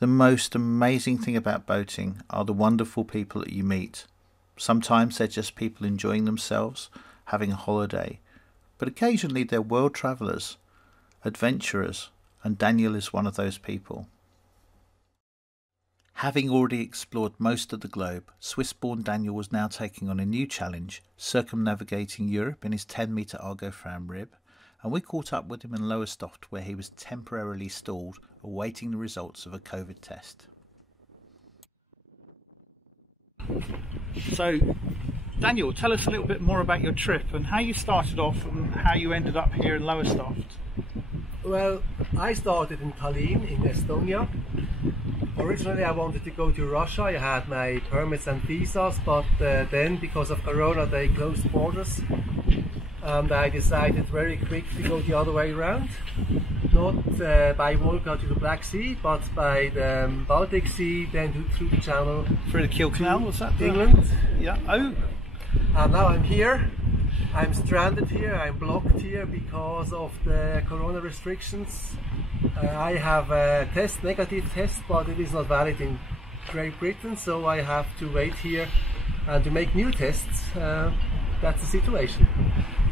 The most amazing thing about boating are the wonderful people that you meet. Sometimes they're just people enjoying themselves, having a holiday, but occasionally they're world travellers, adventurers, and Daniel is one of those people. Having already explored most of the globe, Swiss-born Daniel was now taking on a new challenge, circumnavigating Europe in his 10-metre Argo RIB, and we caught up with him in Lowestoft where he was temporarily stalled, awaiting the results of a COVID test. So, Daniel, tell us a little bit more about your trip and how you started off and how you ended up here in Lowestoft. Well, I started in Tallinn in Estonia. Originally I wanted to go to Russia. I had my permits and visas, but then because of Corona they closed borders, and I decided very quick to go the other way around. Not by Volga to the Black Sea, but by the Baltic Sea, then through the Channel. Through the Kiel Canal, was that? England. Yeah. Oh. And now I'm here. I'm stranded here. I'm blocked here because of the Corona restrictions. I have a negative test, but it is not valid in Great Britain, so I have to wait here and to make new tests. That's the situation.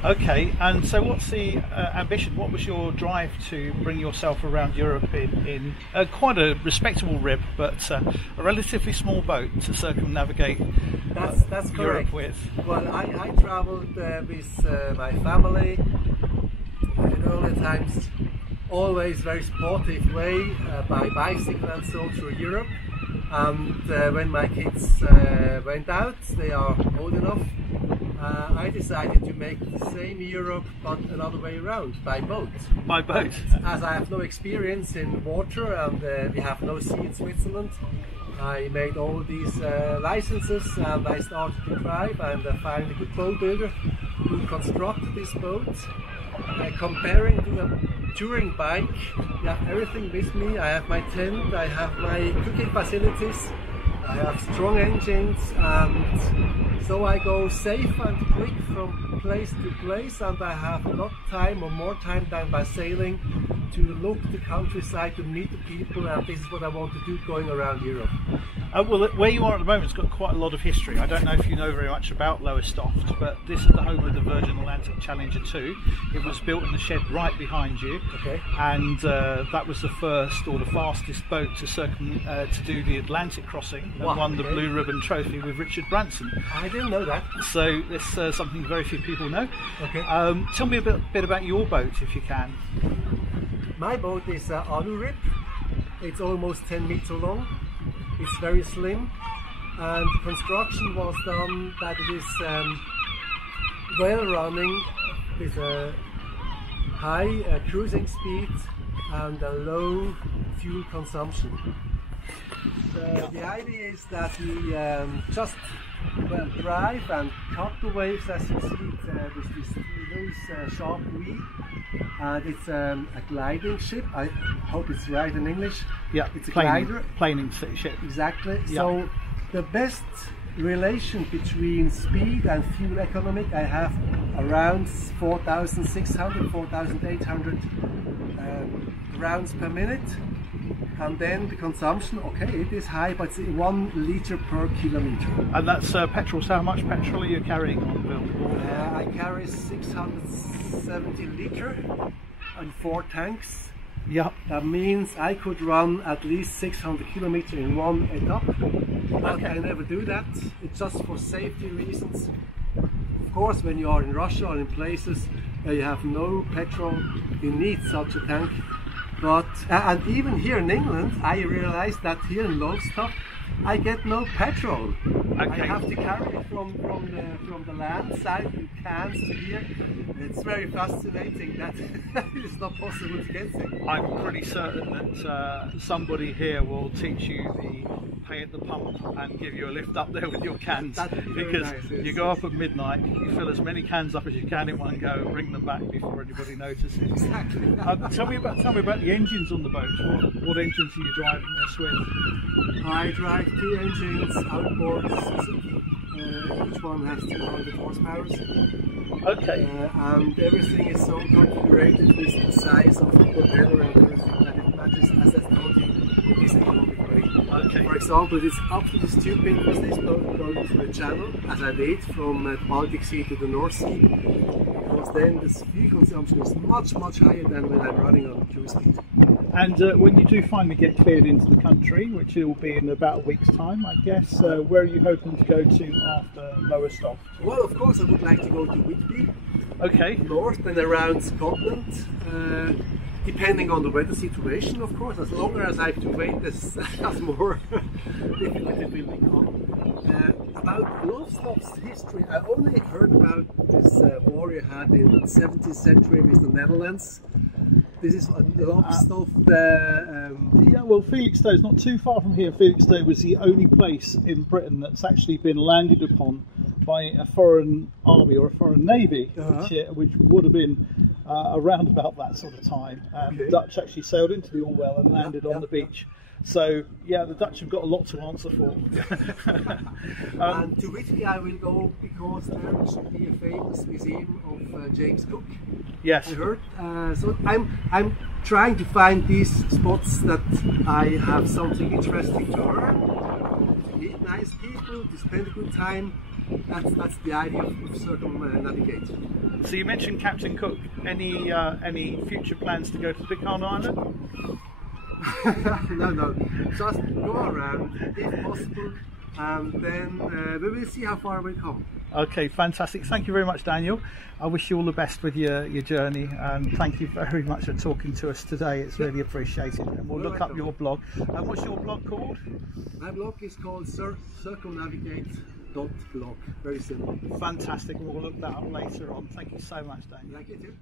Okay, and so what's the ambition? What was your drive to bring yourself around Europe in quite a respectable RIB, but a relatively small boat to circumnavigate that's Europe correct. with? Well, I travelled with my family in early times, always very sportive way, by bicycle and so through Europe. And when my kids went out, they are old enough, I decided to make the same Europe but another way around, by boat. By boat? As I have no experience in water and we have no sea in Switzerland, I made all these licenses and I started to drive, and I found a good boat builder who constructed this boat. Comparing to a touring bike, you have everything with me. I have my tent, I have my cooking facilities, I have strong engines, and so I go safe and quick from place to place, and I have a lot of time, or more time than by sailing, to look the countryside, to meet the people, and this is what I want to do going around Europe. Well, where you are at the moment has got quite a lot of history. I don't know if you know very much about Lowestoft, but this is the home of the Virgin Atlantic Challenger 2. It was built in the shed right behind you, okay. And that was the first or the fastest boat to do the Atlantic crossing, and won the Blue Ribbon Trophy with Richard Branson. I didn't know that. So it's something very few people know. Okay. Tell me a bit about your boat, if you can. My boat is Argo RIB. It's almost 10 meters long. It's very slim, and construction was done that it is well running with a high cruising speed and a low fuel consumption. The idea is that we just drive and cut the waves, as you see it, with this very sharp wheel. And it's a gliding ship. I hope it's right in English. Yeah, it's a glider. Planing ship. Exactly. Yeah. So the best relation between speed and fuel economy, I have around 4,600, 4,800 rounds per minute. And then the consumption, okay, it is high, but it's 1 liter per kilometer. And that's petrol. So how much petrol are you carrying on board? I carry 670 liter and 4 tanks. Yeah. That means I could run at least 600 kilometers in one etap, but okay. I never do that. It's just for safety reasons. Of course, when you are in Russia or in places where you have no petrol, you need such a tank. But and even here in England, I realized that here in Lowestoft, I get no petrol. Okay. I have to carry it from the land side in cans to here. It's very fascinating that it's not possible to get it. I'm pretty certain that somebody here will teach you the pay at the pump and give you a lift up there with your cans, because nice, yes. You go up at midnight, you fill as many cans up as you can in one go, and bring them back before anybody notices. Exactly. Tell me about the engines on the boat. What engines are you driving this with? I drive 2 engines outboard Suzuki. Each one has 200 horsepower. Okay. And everything is so configured with the size of the propeller and everything that it matches, as I told you, in this economic way. Okay. For example, it's absolutely stupid with this boat going through a channel, as I did, from the Baltic Sea to the North Sea, because then the fuel consumption is much higher than when I'm running on cruise speed. And when you do finally get cleared into the country, which it will be in about a week's time, I guess, where are you hoping to go to after Lowestoft? Well, of course, I would like to go to Whitby, Okay. north and around Scotland, depending on the weather situation, of course. As longer as I have to wait, as more difficult it will become. About Lowestoft's history, I only heard about this war you had in the 17th century with the Netherlands. This is Lowestoft. Yeah, well, Felixstowe is not too far from here. Felixstowe was the only place in Britain that's actually been landed upon by a foreign army or a foreign navy, which would have been around about that sort of time. The Dutch actually sailed into the Orwell and landed on the beach. So, yeah, the Dutch have got a lot to answer for. And to Whitby I will go because there should be a famous museum of James Cook. Yes. I heard. So I'm trying to find these spots that I have something interesting to learn, to meet nice people, to spend a good time. That's the idea of Circumnavigate. So you mentioned Captain Cook. Any future plans to go to Pitcairn Island? No, just go around if possible, and then we will see how far we come. Okay, fantastic. Thank you very much, Daniel. I wish you all the best with your journey, and thank you very much for talking to us today. It's really appreciated. And we'll look up your blog. What's your blog called? My blog is called circumnavigate.blog. Very simple. Fantastic. We'll look that up later on. Thank you so much, Daniel. Like it too.